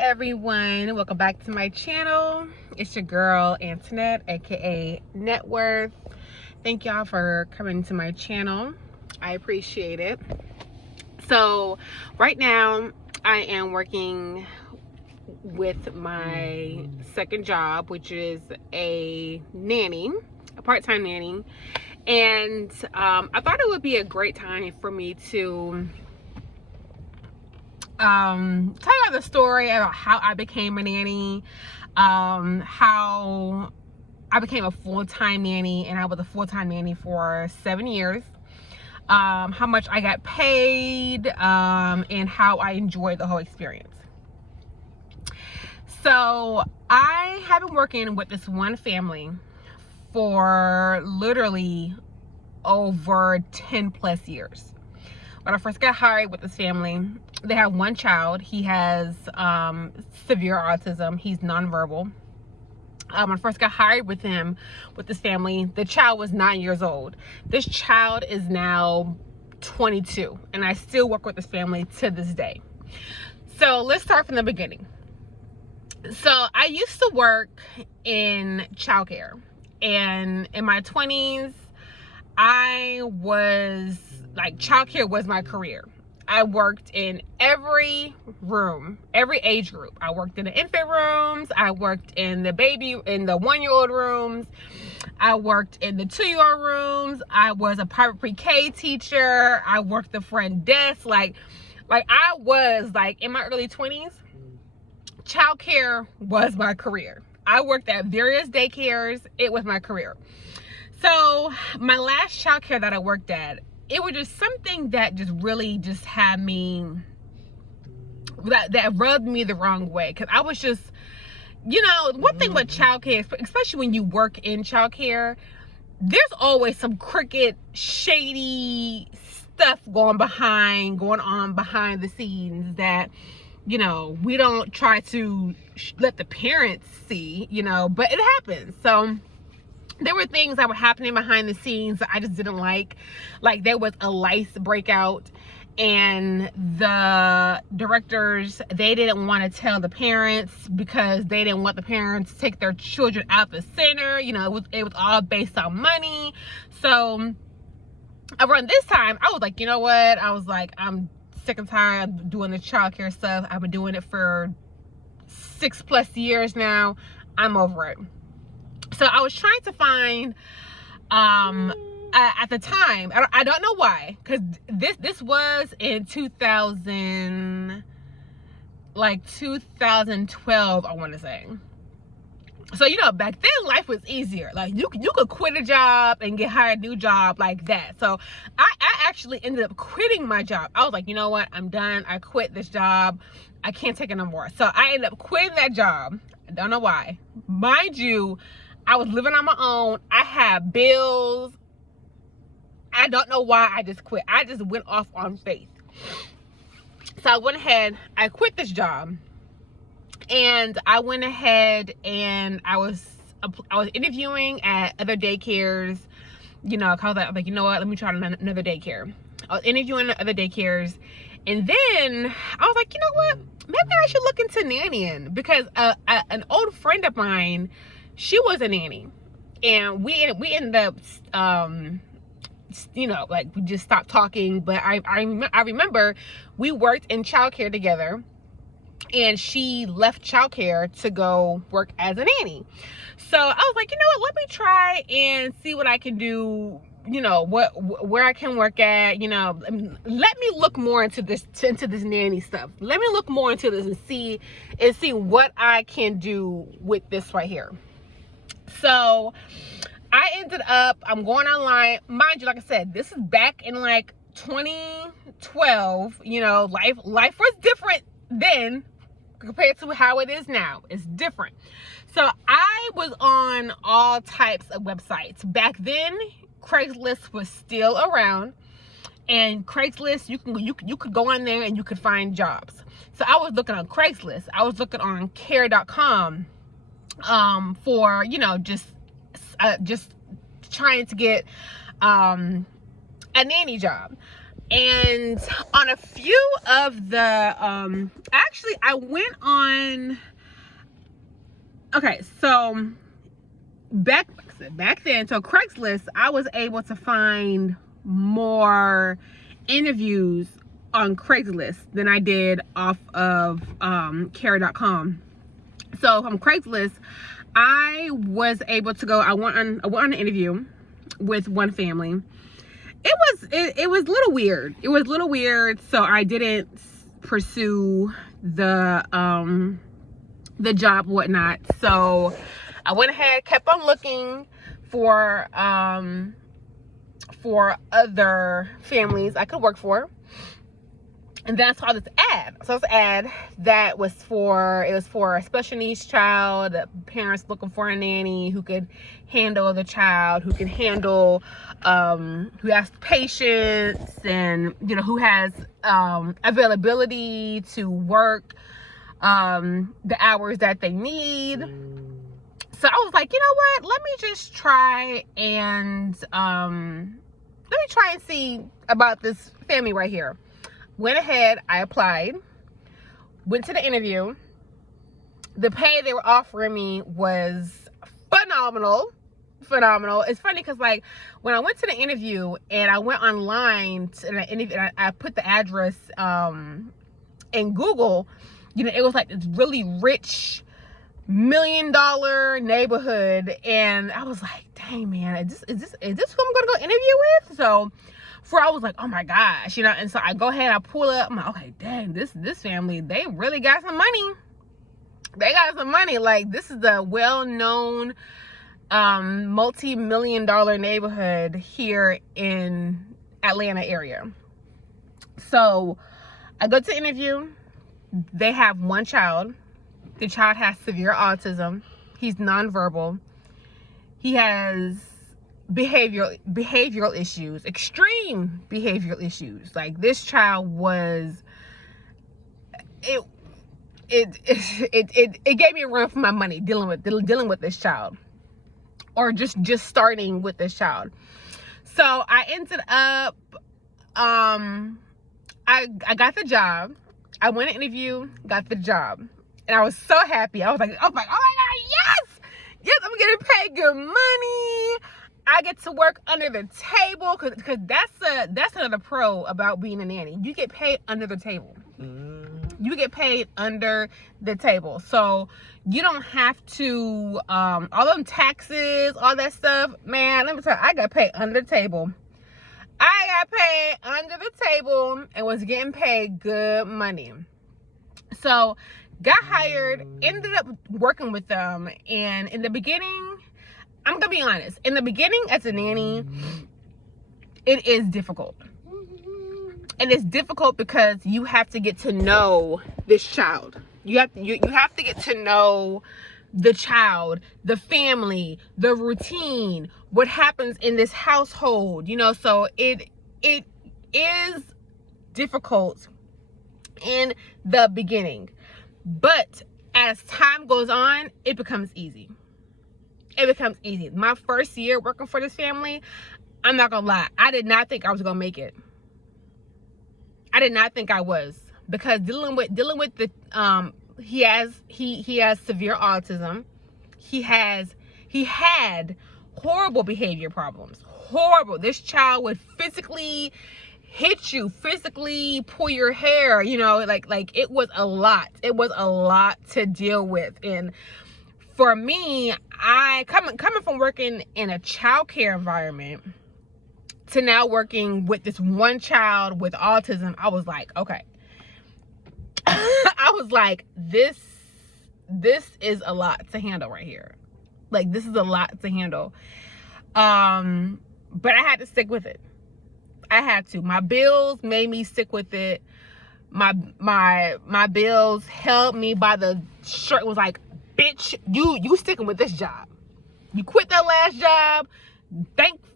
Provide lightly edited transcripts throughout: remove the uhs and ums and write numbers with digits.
everyone, welcome back to my channel. It's your girl Antoinette, aka Net Worth. Thank y'all for coming to my channel. I appreciate it. So right now I am working with my second job, which is a nanny, a part-time nanny, and I thought it would be a great time for me to tell you the story about how I became a nanny, how I became a full-time nanny, and I was a full-time nanny for 7 years, how much I got paid, and how I enjoyed the whole experience. So I have been working with this one family for literally over 10 plus years. When I first got hired with this family, they have one child. He has severe autism. He's nonverbal. When I first got hired with this family, the child was 9 years old. This child is now 22, and I still work with this family to this day. So let's start from the beginning. So I used to work in childcare, and in my 20s, I was like, childcare was my career. I worked in every room, every age group. I worked in the infant rooms. I worked in the 1-year-old rooms. I worked in the 2-year-old rooms. I was a private pre-K teacher. I worked the front desk. Like I was like in my early 20s, childcare was my career. I worked at various daycares. It was my career. So my last childcare that I worked at, it was just something that just really just had me, that rubbed me the wrong way. Because I was just, you know, one thing with childcare, especially when you work in childcare, there's always some crooked, shady stuff going on behind the scenes that, you know, we don't try to let the parents see, you know, but it happens. So there were things that were happening behind the scenes that I just didn't like. Like there was a lice breakout, and the directors, they didn't want to tell the parents because they didn't want the parents to take their children out the center. You know, it was all based on money. So around this time, I was like, you know what? I was like, I'm sick and tired of doing the childcare stuff. I've been doing it for 6+ years now. I'm over it. So I was trying to find, at the time, I don't know why, because this was in 2012, I want to say. So, you know, back then life was easier. Like you could quit a job and get hired a new job like that. So I actually ended up quitting my job. I was like, you know what? I'm done. I quit this job. I can't take it no more. So I ended up quitting that job. I don't know why. Mind you, I was living on my own. I had bills. I don't know why I just quit. I just went off on faith. So I went ahead, I quit this job, and I went ahead and I was interviewing at other daycares, you know, cause I was like, you know what, let me try another daycare. I was interviewing at other daycares, and then I was like, you know what, maybe I should look into nannying, because an old friend of mine, she was a nanny, and we ended up, you know, like we just stopped talking. But I remember we worked in childcare together, and she left childcare to go work as a nanny. So I was like, you know what, let me try and see what I can do, you know, where I can work at, you know. Let me look more into this nanny stuff. Let me look more into this and see what I can do with this right here. So I ended up, I'm going online. Mind you, like I said, this is back in like 2012. You know, life was different then compared to how it is now. It's different. So I was on all types of websites. Back then, Craigslist was still around, and Craigslist, you could go on there and you could find jobs. So I was looking on Craigslist. I was looking on care.com for, you know, just trying to get a nanny job. And on a few of the actually I went on, okay, so back then, so Craigslist, I was able to find more interviews on Craigslist than I did off of Care.com. So from Craigslist, I was able to go, I went on an interview with one family. It was a little weird. It was a little weird, so I didn't pursue the job, whatnot. So I went ahead, kept on looking for other families I could work for. And then I saw this ad. So this ad that was for a special needs child, parents looking for a nanny who could handle the child, who can handle, who has patience, and who has availability to work the hours that they need. So I was like, you know what? Let me just try and see about this family right here. Went ahead, I applied, went to the interview. The pay they were offering me was phenomenal. It's funny because, like, when I went to the interview and I went online and I put the address in Google, it was like this really rich $1 million neighborhood, and I was like, dang, man, is this who I'm gonna go interview with? So I was like, oh my gosh, and so I go ahead, I pull up, I'm like, okay, dang, this family, they really got some money. They got some money. Like, this is a well-known multi-million-dollar neighborhood here in Atlanta area. So I go to interview. They have one child. The child has severe autism. He's nonverbal. He has behavioral issues, extreme behavioral issues. Like, this child was, it gave me a run for my money dealing with this child, or just starting with this child. So I ended up, I got the job. I went to interview, got the job, and I was so happy. I was like, oh my God, yes, I'm getting paid good money. I get to work under the table, because that's another pro about being a nanny. You get paid under the table. You get paid under the table. So you don't have to, all them taxes, all that stuff, man, let me tell you, I got paid under the table. I got paid under the table and was getting paid good money. So got hired, ended up working with them. And in the beginning, I'm gonna be honest, in the beginning as a nanny, it is difficult. And it's difficult because you have to get to know this child. You have to get to know the child, the family, the routine, what happens in this household, so it is difficult in the beginning. But as time goes on, it becomes easy. It becomes easy. My first year working for this family, I'm not gonna lie, I did not think I was gonna make it. I did not think I was, because dealing with the he has severe autism. He had horrible behavior problems. Horrible. This child would physically hit you, physically pull your hair, like it was a lot. It was a lot to deal with. And for me, I coming from working in a childcare environment to now working with this one child with autism, I was like, okay. I was like, this is a lot to handle right here. Like, this is a lot to handle. But I had to stick with it. I had to. My bills made me stick with it. My bills held me by the shirt. It was like, bitch, you sticking with this job. You quit that last job.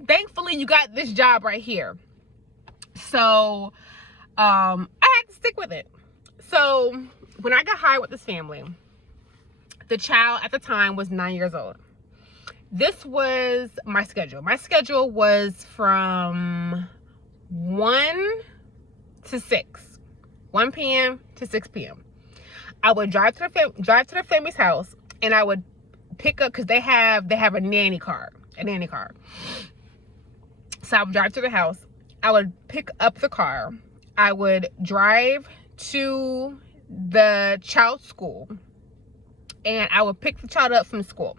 Thankfully you got this job right here. So I had to stick with it. So when I got hired with this family, the child at the time was 9 years old. This was my schedule. My schedule was from 1 to 6. 1 p.m. to 6 p.m. I would drive to the family's house, and I would pick up, because they have a nanny car. So I would drive to the house. I would pick up the car. I would drive to the child's school, and I would pick the child up from school,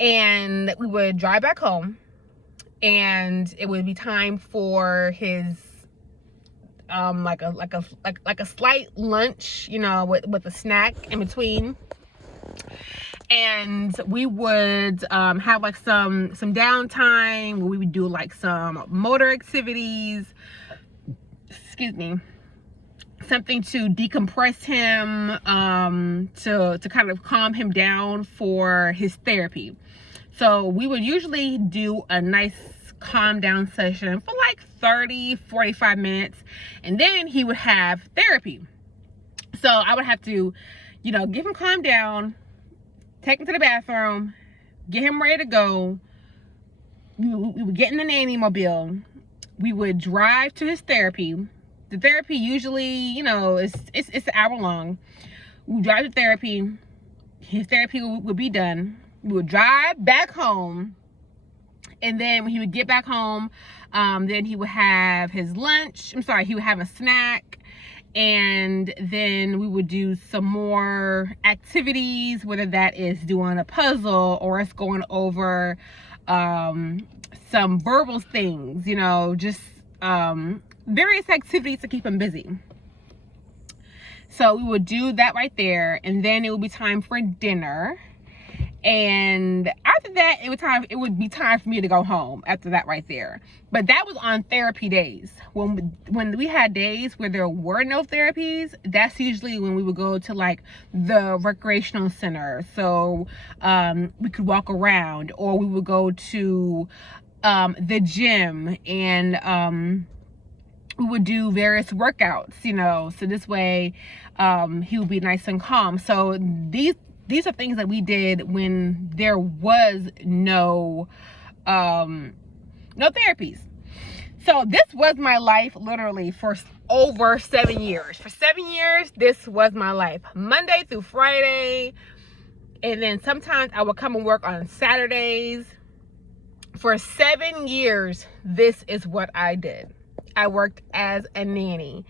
and we would drive back home, and it would be time for his like a slight lunch, you know, with a snack in between. And we would have like some downtime where we would do like some motor activities, excuse me, something to decompress him, to kind of calm him down for his therapy. So we would usually do a nice calm down session for like 30-45 minutes, and then he would have therapy. So I would have to, you know, get him calmed down, take him to the bathroom, get him ready to go. We would get in the nanny mobile. We would drive to his therapy. The therapy usually, you know, it's an hour long. We would drive to therapy. His therapy would be done. We would drive back home. And then when he would get back home, then he would have his lunch. He would have a snack. And then we would do some more activities, whether that is doing a puzzle or us going over some verbal things, you know, just various activities to keep him busy. So we would do that right there, and then it would be time for dinner. And after that, it would be time for me to go home after that right there. But that was on therapy days. When we had days where there were no therapies, that's usually when we would go to like the recreational center, so we could walk around, or we would go to the gym, and we would do various workouts, you know, so this way he would be nice and calm. So these are things that we did when there was no therapies. So this was my life literally for over 7 years. For 7 years, this was my life, Monday through Friday. And then sometimes I would come and work on Saturdays. For 7 years, this is what I did. I worked as a nanny,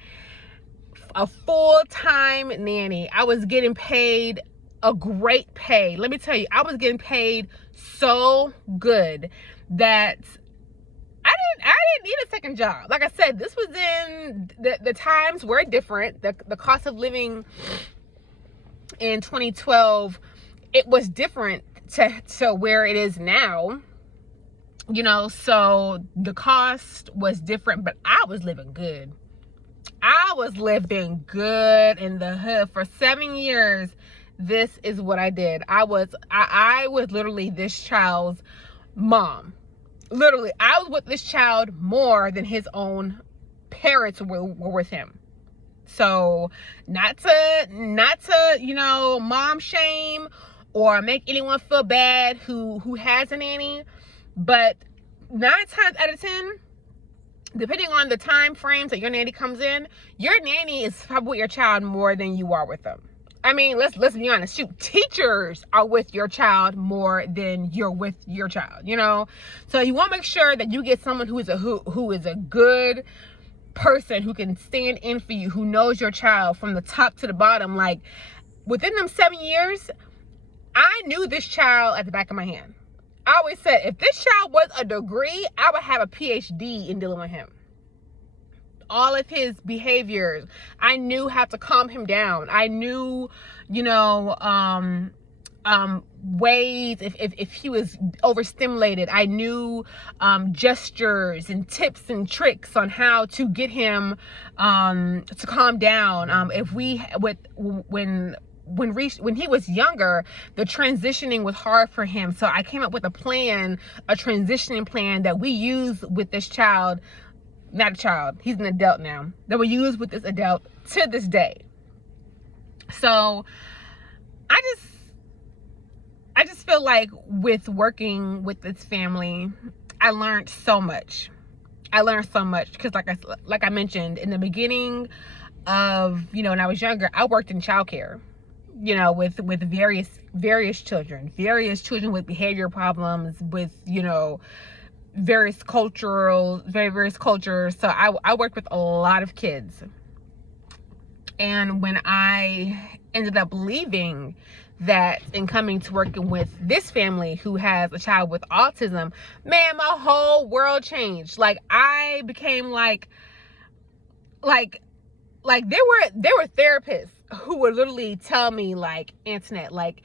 a full-time nanny. I was getting paid a great pay. Let me tell you, I was getting paid so good that I didn't need a second job. Like I said, this was in the times were different. The cost of living in 2012, it was different to where it is now. You know, so the cost was different, but I was living good. I was living good in the hood for 7 years. This is what I did. I was literally this child's mom. Literally, I was with this child more than his own parents were with him. So not to, you know, mom shame or make anyone feel bad who has a nanny, but 9 times out of 10, depending on the time frames that your nanny comes in, your nanny is probably with your child more than you are with them. I mean, let's be honest. Shoot, teachers are with your child more than you're with your child, you know? So you want to make sure that you get someone who is a good person, who can stand in for you, who knows your child from the top to the bottom. Like, within them 7 years, I knew this child at the back of my hand. I always said, if this child was a degree, I would have a PhD in dealing with him. All of his behaviors, I knew how to calm him down. I knew, you know, ways if he was overstimulated. I knew gestures and tips and tricks on how to get him to calm down. When he was younger, the transitioning was hard for him. So I came up with a transitioning plan that we use with this child. Not a child, he's an adult now, that we use with this adult to this day. So I just feel like with working with this family, I learned so much. I learned so much because like I mentioned in the beginning of, you know, when I was younger, I worked in childcare, you know, with various children with behavior problems, with, you know, various cultures. So I worked with a lot of kids. And when I ended up leaving that and coming to working with this family who has a child with autism, man, my whole world changed. Like, I became like there were therapists who would literally tell me, like, Antoinette, like,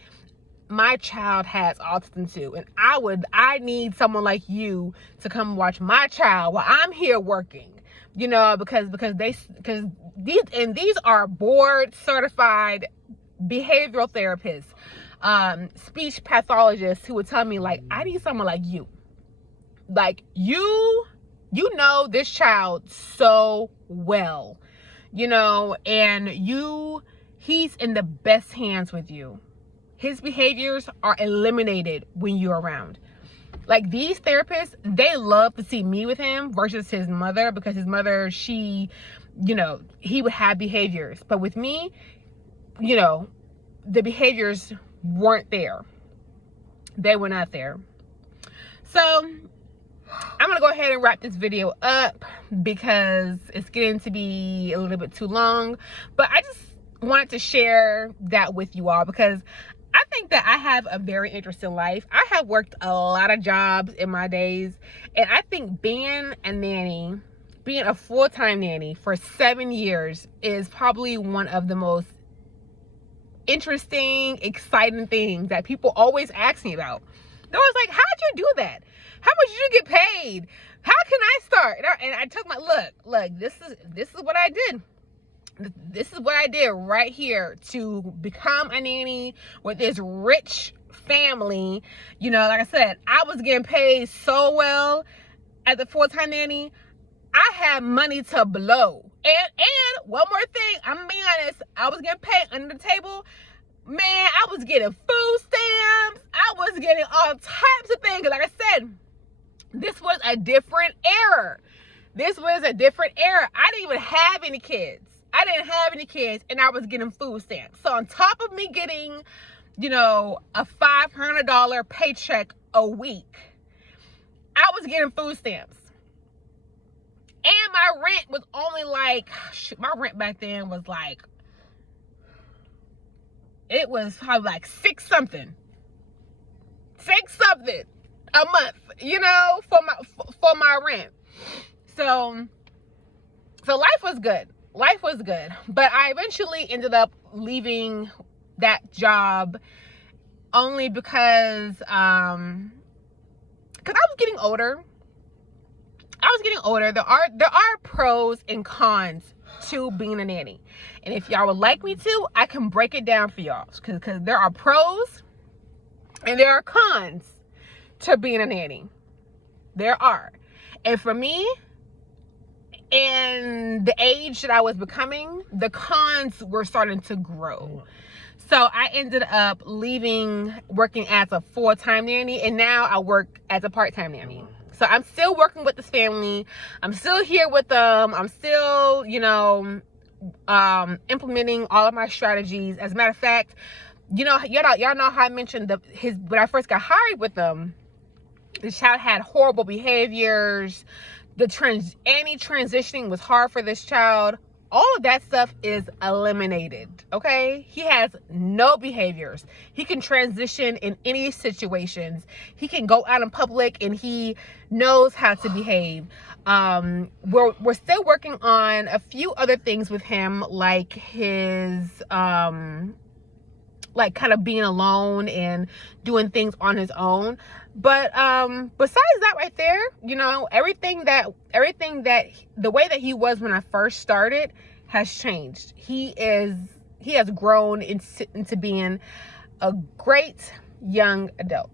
my child has autism too, and I need someone like you to come watch my child while I'm here working, you know, because these are board certified behavioral therapists, speech pathologists who would tell me, like, I need someone like you, like you know this child so well, you know, and he's in the best hands with you. His behaviors are eliminated when you're around. Like, these therapists, they love to see me with him versus his mother, because his mother, she, you know, he would have behaviors. But with me, you know, the behaviors weren't there. They were not there. So I'm going to go ahead and wrap this video up because it's getting to be a little bit too long. But I just wanted to share that with you all because I think that I have a very interesting life. I have worked a lot of jobs in my days, and I think being a nanny, being a full-time nanny for 7 years is probably one of the most interesting, exciting things that people always ask me about. They're always like, how'd you do that? How much did you get paid? How can I start? And I took my, look, this is what I did. This is what I did right here to become a nanny with this rich family. You know, like I said, I was getting paid so well as a full-time nanny. I had money to blow. And one more thing, I'm gonna be honest, I was getting paid under the table. Man, I was getting food stamps. I was getting all types of things. Like I said, this was a different era. This was a different era. I didn't even have any kids. And I was getting food stamps. So on top of me getting, you know, a $500 paycheck a week, I was getting food stamps. And my rent was only like, my rent back then was like, it was probably like six something a month, you know, for my rent. So life was good. But I eventually ended up leaving that job only because I was getting older. There are pros and cons to being a nanny. And if y'all would like me to, I can break it down for y'all. Because there are pros and there are cons to being a nanny. There are. And for me, and the age that I was becoming, the cons were starting to grow. So I ended up leaving working as a full-time nanny, and now I work as a part-time nanny. So I'm still working with this family. I'm still here with them. I'm still, you know, implementing all of my strategies. As a matter of fact, you know, y'all know how I mentioned when I first got hired with them, the child had horrible behaviors. Any transitioning was hard for this child. All of that stuff is eliminated, okay? He has no behaviors. He can transition in any situations. He can go out in public and he knows how to behave. We're still working on a few other things with him, like his like kind of being alone and doing things on his own. But besides that right there, you know, everything that the way that he was when I first started has changed. He has grown into being a great young adult.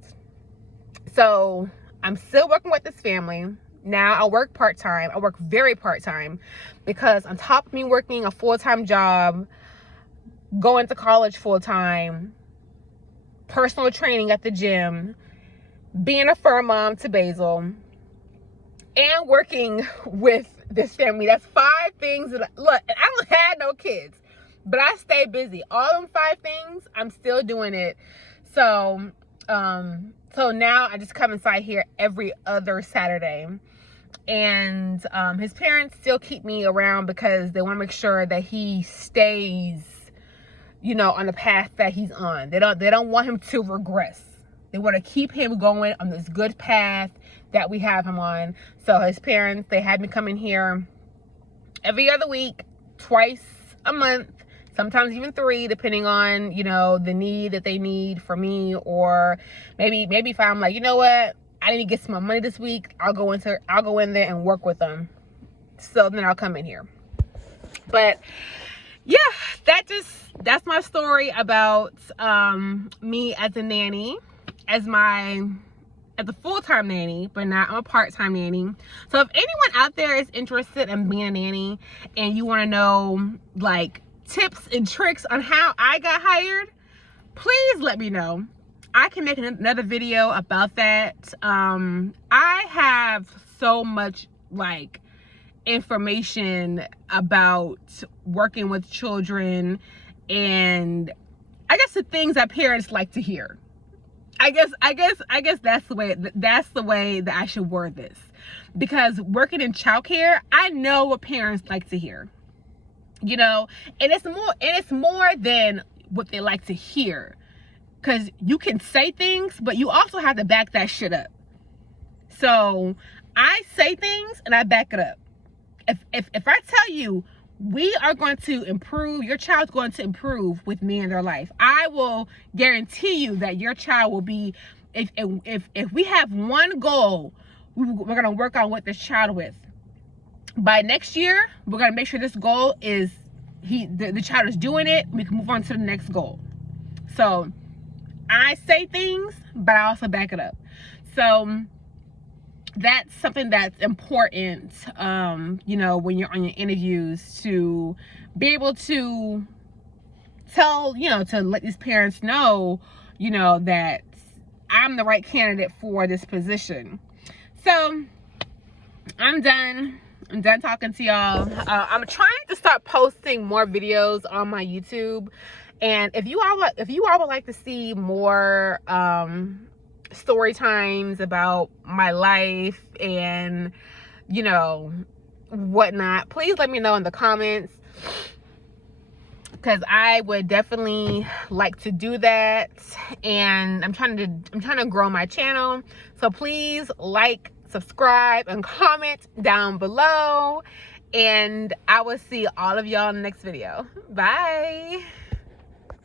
So I'm still working with this family. Now I work part-time. I work very part-time because on top of me working a full-time job, going to college full-time, personal training at the gym, being a fur mom to Basil, and working with this family. That's 5 things that look, and I don't have no kids, but I stay busy. All them 5 things, I'm still doing it. So so now I just come inside here every other Saturday. And his parents still keep me around because they want to make sure that he stays, you know, on the path that he's on. They don't want him to regress. They want to keep him going on this good path that we have him on. So his parents, they had me come in here every other week, twice a month, sometimes even 3, depending on, you know, the need that they need for me, or maybe if I'm like, you know what, I need to get some more money this week, I'll go in there and work with them. So then I'll come in here. But yeah, that's my story about me as a nanny, as a full-time nanny, but now I'm a part-time nanny. So if anyone out there is interested in being a nanny and you want to know like tips and tricks on how I got hired, please let me know. I can make another video about that. I have so much like information about working with children, and I guess the things that parents like to hear. I guess that's the way that I should word this, because working in childcare, I know what parents like to hear, you know, and it's more than what they like to hear. Because you can say things, but you also have to back that shit up. So I say things and I back it up. If I tell you we are going to improve, your child's going to improve with me in their life, I will guarantee you that your child will be, if we have one goal, we're going to work on with this child with. By next year, we're going to make sure this goal is, the child is doing it. We can move on to the next goal. So I say things, but I also back it up. So that's something that's important, you know, when you're on your interviews, to be able to tell, you know, to let these parents know, you know, that I'm the right candidate for this position. So I'm done talking to y'all. I'm trying to start posting more videos on my YouTube. And if you all would like to see more story times about my life and, you know, whatnot, please let me know in the comments, because I would definitely like to do that. And I'm trying to grow my channel. So please like, subscribe, and comment down below. And I will see all of y'all in the next video. Bye.